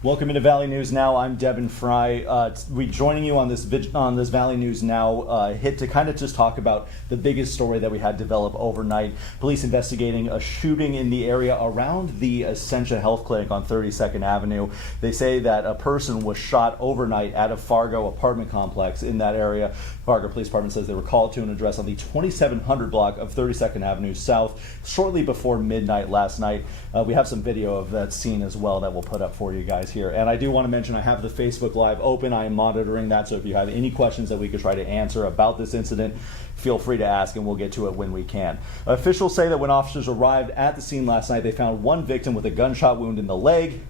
Welcome into Valley News Now. I'm Devin Fry. We joining you on this Valley News Now hit to kind of just talk about the biggest story that we had develop overnight. Police investigating a shooting in the area around the Essentia Health Clinic on 32nd Avenue. They say that a person was shot overnight at a Fargo apartment complex in that area. Fargo Police Department says they were called to an address on the 2700 block of 32nd Avenue South shortly before midnight last night. We have some video of that scene as well that we'll put up for you guys here. And I do want to mention I have the Facebook Live open. I am monitoring that, so if you have any questions that we could try to answer about this incident, feel free to ask and we'll get to it when we can. Officials say that when officers arrived at the scene last night, they found one victim with a gunshot wound in the leg.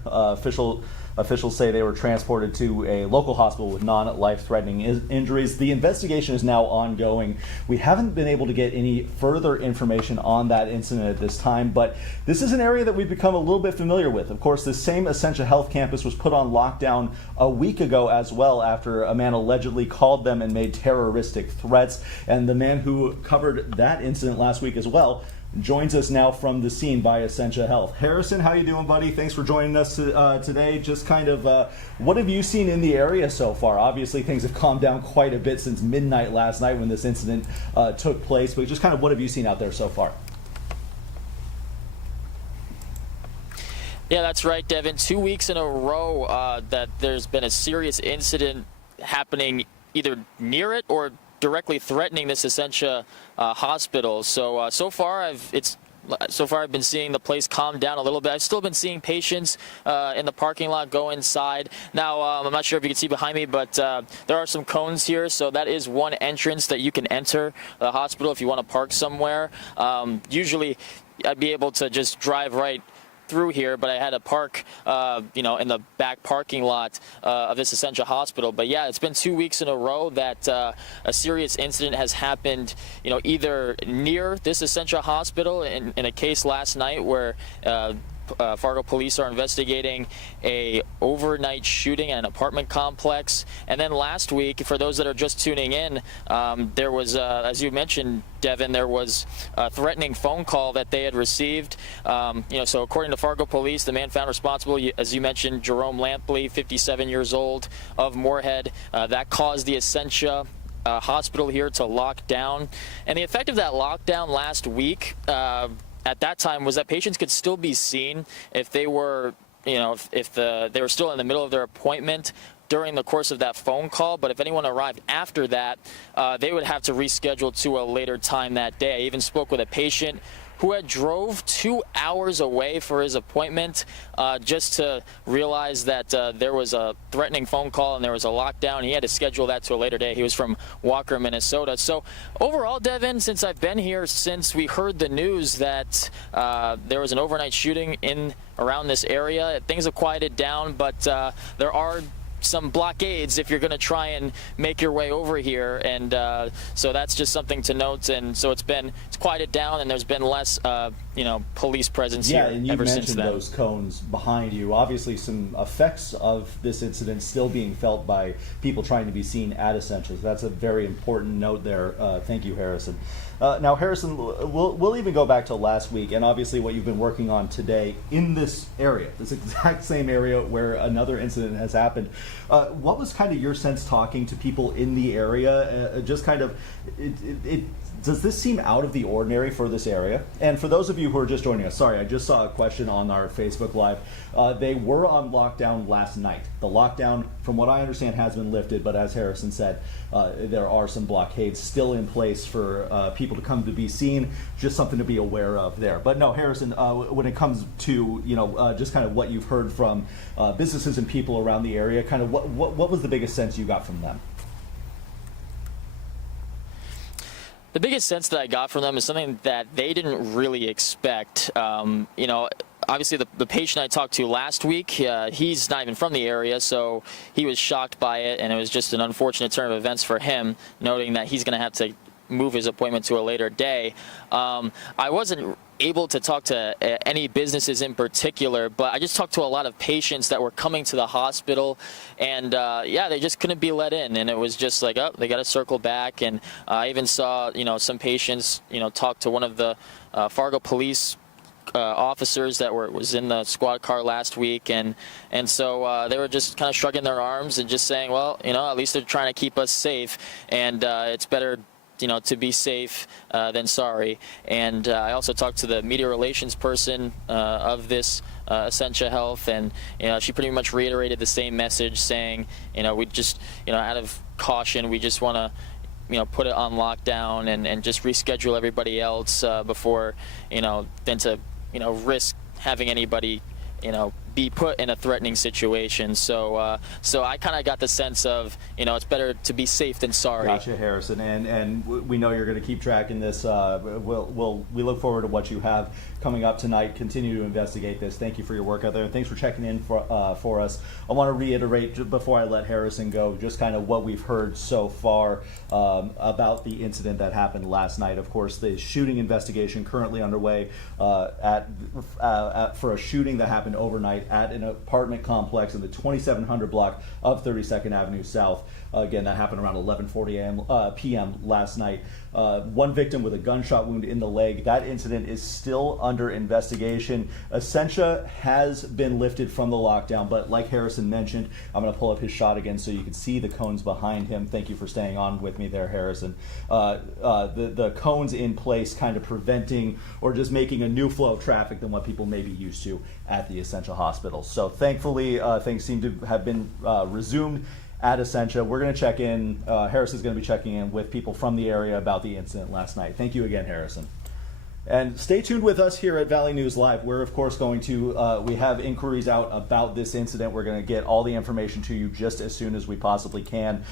Officials say they were transported to a local hospital with non-life-threatening injuries. The investigation is now ongoing. We haven't been able to get any further information on that incident at this time, but this is an area that we've become a little bit familiar with. Of course, this same Essentia Health campus was put on lockdown a week ago as well after a man allegedly called them and made terroristic threats. And the man who covered that incident last week as well joins us now from the scene by Essentia Health. Harrison, how you doing, buddy? Thanks for joining us today. Just kind of, what have you seen in the area so far? Obviously, things have calmed down quite a bit since midnight last night when this incident took place, but just kind of what have you seen out there so far? Yeah, that's right, Devin. 2 weeks in a row that there's been a serious incident happening either near it or directly threatening this Essentia hospital. So far I've been seeing the place calm down a little bit. I've still been seeing patients in the parking lot go inside. Now, I'm not sure if you can see behind me, but there are some cones here, so that is one entrance that you can enter the hospital if you want to park somewhere. Usually, I'd be able to just drive right through here, but I had to park, in the back parking lot of this Essentia hospital. But yeah, it's been 2 weeks in a row that a serious incident has happened, either near this Essentia hospital in a case last night where Fargo police are investigating a overnight shooting at an apartment complex. And then last week, for those that are just tuning in, there was, as you mentioned, Devin, there was a threatening phone call that they had received. So according to Fargo police, the man found responsible, as you mentioned, Jerome Lampley, 57 years old, of Moorhead. That caused the Essentia hospital here to lock down. And the effect of that lockdown last week, at that time, was that patients could still be seen if they were, if they were still in the middle of their appointment during the course of that phone call. But if anyone arrived after that, they would have to reschedule to a later time that day. I even spoke with a patient who had drove 2 hours away for his appointment just to realize that there was a threatening phone call and there was a lockdown. He had to schedule that to a later day. He was from Walker, Minnesota. So overall, Devin, since I've been here, since we heard the news that there was an overnight shooting around this area, things have quieted down, but there are some blockades if you're going to try and make your way over here, and so that's just something to note. And so it's quieted down, and there's been less police presence here and you ever since mentioned then. those cones behind you. Obviously, some effects of this incident still being felt by people trying to be seen at Essentia. That's a very important note there. Thank you, Harrison. Now, Harrison, we'll even go back to last week, and obviously what you've been working on today in this area, this exact same area where another incident has happened. What was kind of your sense talking to people in the area? Just kind of, does this seem out of the ordinary for this area? And for those of you who are just joining us, sorry, I just saw a question on our Facebook Live. They were on lockdown last night. The lockdown, from what I understand, has been lifted, but as Harrison said, there are some blockades still in place for people to come to be seen. Just something to be aware of there. But no, Harrison, when it comes to just kind of what you've heard from businesses and people around the area, kind of what was the biggest sense you got from them? The biggest sense that I got from them is something that they didn't really expect. Obviously, the patient I talked to last week, he's not even from the area, so he was shocked by it, and it was just an unfortunate turn of events for him, noting that he's going to have to move his appointment to a later day. I wasn't able to talk to any businesses in particular, but I just talked to a lot of patients that were coming to the hospital, and they just couldn't be let in, and it was just like, oh, they got to circle back. And I even saw some patients talk to one of the Fargo police officers that was in the squad car last week, and so they were just kind of shrugging their arms and just saying, well, at least they're trying to keep us safe, and it's better to be safe than sorry. And I also talked to the media relations person of this Essentia Health, and she pretty much reiterated the same message, saying, we just, out of caution, we just want to put it on lockdown and just reschedule everybody else before, then to, risk having anybody, be put in a threatening situation. So so I kind of got the sense of, it's better to be safe than sorry. Gotcha, Harrison, and we know you're going to keep tracking this. We look forward to what you have coming up tonight. Continue to investigate this. Thank you for your work out there, and thanks for checking in for us. I want to reiterate before I let Harrison go, just kind of what we've heard so far about the incident that happened last night. Of course, the shooting investigation currently underway for a shooting that happened overnight at an apartment complex in the 2700 block of 32nd Avenue South. Again, that happened around 11:40 p.m. last night. One victim with a gunshot wound in the leg. That incident is still under investigation. Essentia has been lifted from the lockdown, but like Harrison mentioned, I'm going to pull up his shot again so you can see the cones behind him. Thank you for staying on with me there, Harrison. The cones in place, kind of preventing or just making a new flow of traffic than what people may be used to at the Essentia Hospital. So thankfully, things seem to have been resumed at Essentia. We're going to check in. Harrison's going to be checking in with people from the area about the incident last night. Thank you again, Harrison. And stay tuned with us here at Valley News Live. We're, of course, going to, we have inquiries out about this incident. We're going to get all the information to you just as soon as we possibly can.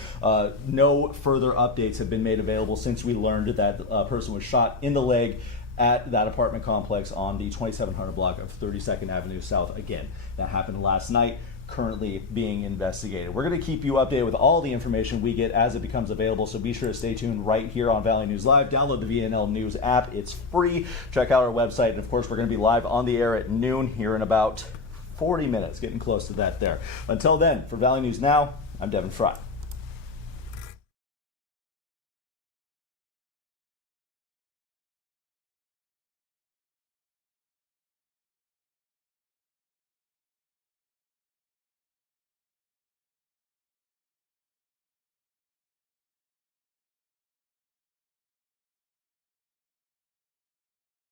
No further updates have been made available since we learned that a person was shot in the leg at that apartment complex on the 2700 block of 32nd Avenue South. Again, that happened last night, currently being investigated. We're going to keep you updated with all the information we get as it becomes available, so be sure to stay tuned right here on Valley News Live. Download the VNL News app. It's free. Check out our website, and of course, we're going to be live on the air at noon here in about 40 minutes, getting close to that there. Until then, for Valley News Now, I'm Devin Fry.